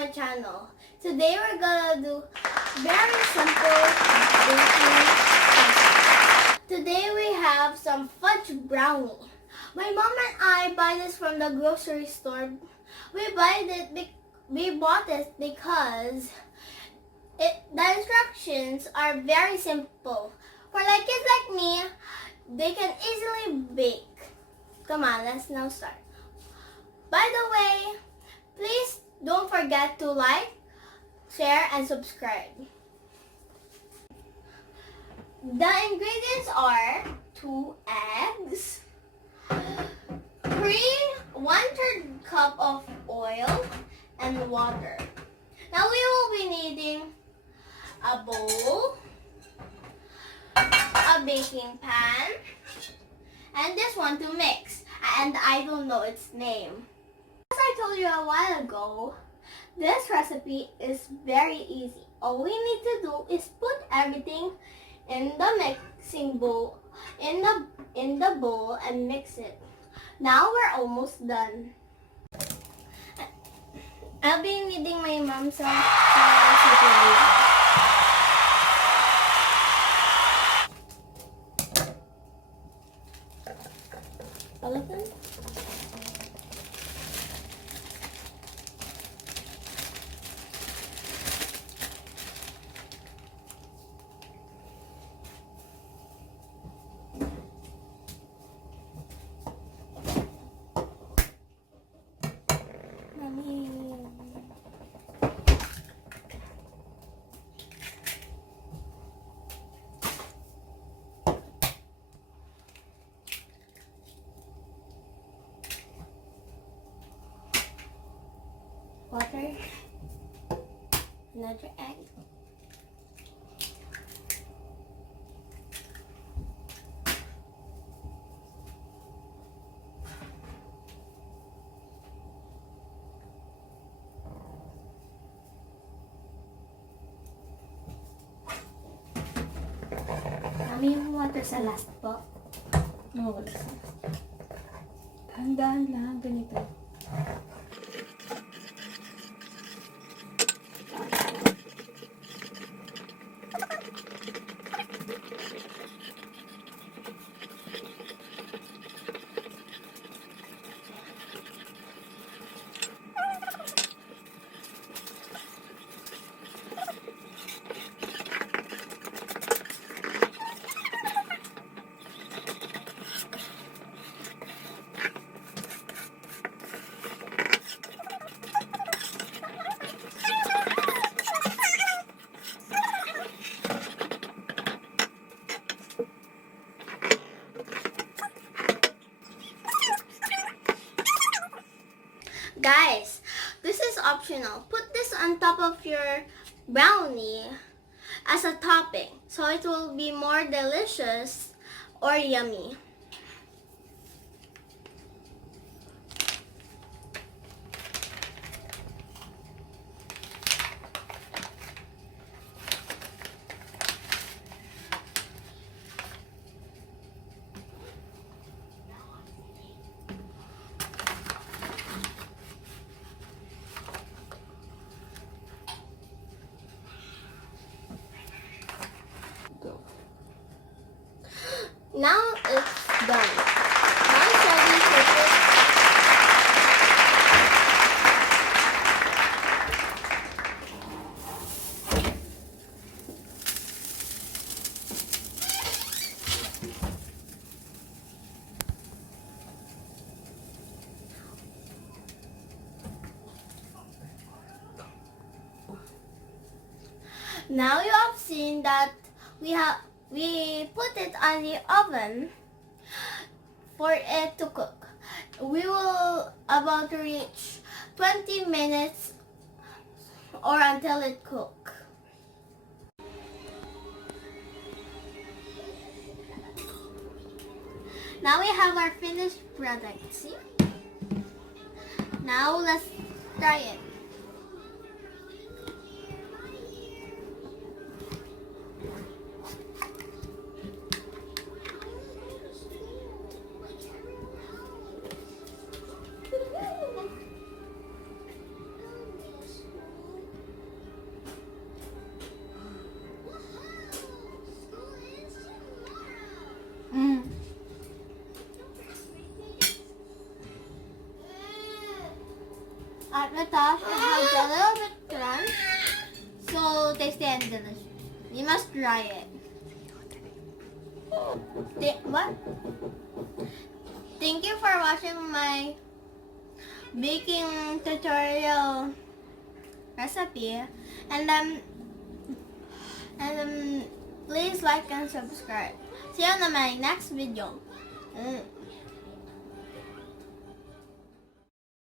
my channel. Today we're gonna do very simple baking recipe. Today we have some fudge brownie. My mom and I buy this from the grocery store. We bought it because the instructions are very simple. For like kids like me, they can easily bake. Come on, let's now start. By the way, please don't forget to like, share, and subscribe. The ingredients are 2 eggs, 1/3 cup of oil, and water. Now we will be needing a bowl, a baking pan, and this one to mix. And I don't know its name. As I told you a while ago, this recipe is very easy. All we need to do is put everything in the mixing bowl, in the bowl, and mix it. Now we're almost done. I'll be needing my mom's recipe. All of them? Water, another egg, Mami, yung water sa last po. No, wala sa. Dahan-dahan lang, ganito. Guys, this is optional. Put this on top of your brownie as a topping so it will be more delicious or yummy. Now it's done. Now it's ready to put. Now you have seen that we put it on the oven for it to cook. We will about to reach 20 minutes or until it cooks. Now we have our finished product. See? Now let's try it. At the top, it has a little bit crunch. So tasty and delicious. You must try it. What? Thank you for watching my baking tutorial recipe. And please like and subscribe. See you on my next video.